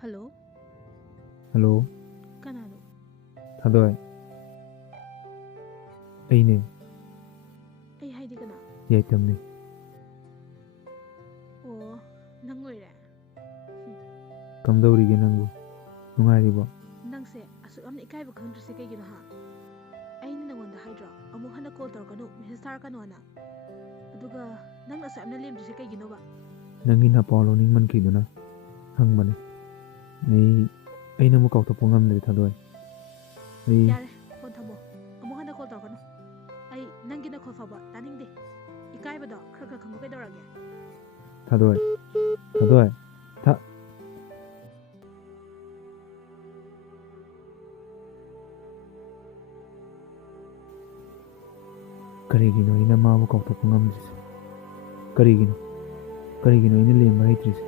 hello hello ꯀꯅꯥꯅꯣ ꯊꯥꯗꯣꯏ ꯑꯩꯅꯦ ꯑꯩ ꯍꯥꯏꯗꯤ ꯀꯅꯥ ꯌꯥꯏꯇꯝꯅꯦ ꯑꯣ ꯅꯪ ꯑꯣꯏꯔꯦ ꯀꯝꯗꯧꯔꯤꯒꯦ ꯅꯪꯕꯨ ꯅꯨꯡꯉꯥꯏꯔꯤꯕꯣ ꯅꯪꯁꯦ ꯑꯁꯨꯛ ꯌꯥꯝꯅ ꯏꯀꯥꯏꯕ ꯈꯪꯗ꯭ꯔꯤꯁꯦ ꯀꯩꯒꯤꯅꯣ ꯍꯥ ꯑꯩꯅ ꯅꯪꯉꯣꯟꯗ ꯍꯥꯏꯗ꯭ꯔꯣ ꯑꯃꯨꯛ ꯍꯟꯅ ꯀꯣꯜ ꯇꯧꯔꯛꯀꯅꯨ ꯃꯦꯁꯦꯖ ꯊꯥꯔꯛꯀꯅꯣꯅ ꯑꯗꯨꯒ ꯅꯪꯅ ꯑꯁꯨꯛ ꯌꯥꯝꯅ ꯂꯦꯝꯗ꯭ꯔꯤꯁꯦ ꯀꯩꯒꯤꯅꯣꯕ ꯅꯪꯒꯤ ꯅꯄꯥꯎ ꯂꯧꯅꯤꯡꯃꯟꯈꯤꯗꯨꯅ ꯍꯪꯕꯅꯦ ꯑꯩꯅ ꯑꯃꯨꯛ ꯀꯥꯎꯊꯣꯛꯄ ꯉꯝꯗ꯭ꯔꯦ ꯊꯥꯗꯣꯏ ꯌꯥꯔꯦ ꯐꯣꯟ ꯊꯝꯃꯣ ꯑꯃꯨꯛ ꯍꯟꯅ ꯀꯣꯜ ꯇꯧꯔꯛꯀꯅꯨ ꯑꯩ ꯅꯪꯒꯤ ꯅꯈꯣꯜ ꯐꯥꯎꯕ ꯇꯥꯅꯤꯡꯗꯦ ꯏꯀꯥꯏꯕꯗꯣ ꯈꯔ ꯈꯔ ꯈꯪꯉꯣ ꯀꯩꯗꯧꯔꯒꯦ ꯊꯥꯗꯣꯏ ꯊꯥꯗꯣꯏ ꯀꯔꯤꯒꯤꯅꯣ ꯑꯩꯅ ꯃꯥꯕꯨ ꯀꯥꯎꯊꯣꯛꯄ ꯉꯝꯗ꯭ꯔꯤꯁꯦ ꯀꯔꯤꯒꯤꯅꯣ ꯑꯩꯅ ꯂꯦꯝꯕ ꯍꯩꯇ꯭ꯔꯤꯁꯦ